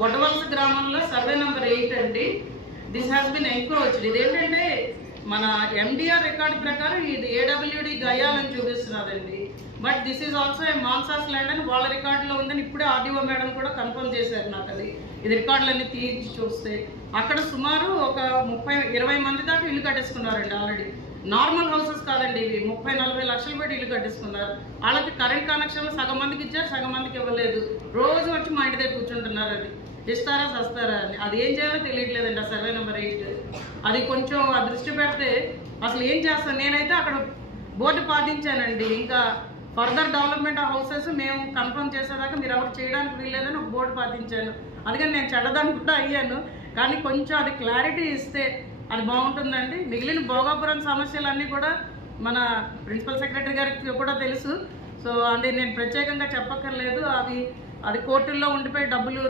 బొడ్డవలస గ్రామంలో survey number 8 అండి. This has been encroached. ఇదేంటంటే మన ఎండిఆర్ రికార్డు ప్రకారం ఇది ఏడబ్ల్యూడి గయాలని చూపిస్తున్నదండి. But this is also a Mansas land అని వాళ్ళ రికార్డులో ఉందని ఇప్పుడే ఆర్డీఓ మేడం కూడా కన్ఫర్మ్ చేశారు నాకు. అది ఇది రికార్డులన్నీ తీయించి చూస్తే అక్కడ సుమారు ఒక 20 మంది దాకా ఇల్లు కట్టేసుకున్నారండి ఆల్రెడీ. నార్మల్ హౌసెస్ కాదండి ఇవి. 30-40 లక్షలు పెట్టి ఇల్లు కట్టేసుకున్నారు. వాళ్ళకి కరెంట్ కనెక్షన్లు సగం మందికి ఇచ్చారు, సగం మందికి ఇవ్వలేదు. రోజు వచ్చి మా ఇంటి దగ్గర కూర్చుంటున్నారు. అది ఇస్తారా సస్తారా అని. అది ఏం చేయాలో తెలియట్లేదండి ఆ సర్వే నెంబర్ 8. అది కొంచెం ఆ దృష్టి పెడితే అసలు ఏం చేస్తాను. నేనైతే అక్కడ బోర్డు పాటించానండి. ఇంకా ఫర్దర్ డెవలప్మెంట్ ఆఫ్ హౌసెస్ మేము కన్ఫర్మ్ చేసేదాకా మీరు ఎవరు చేయడానికి వీల్లేదని ఒక బోర్డు పాటించాను. అందుకని నేను చెడ్డదాన్ని కూడా అయ్యాను. కానీ కొంచెం అది క్లారిటీ ఇస్తే అది బాగుంటుందండి. మిగిలిన భోగాపురం సమస్యలన్నీ కూడా మన ప్రిన్సిపల్ సెక్రటరీ గారికి కూడా తెలుసు. సో అది నేను ప్రత్యేకంగా చెప్పక్కర్లేదు. అది కోర్టుల్లో ఉండిపోయి డబ్బులు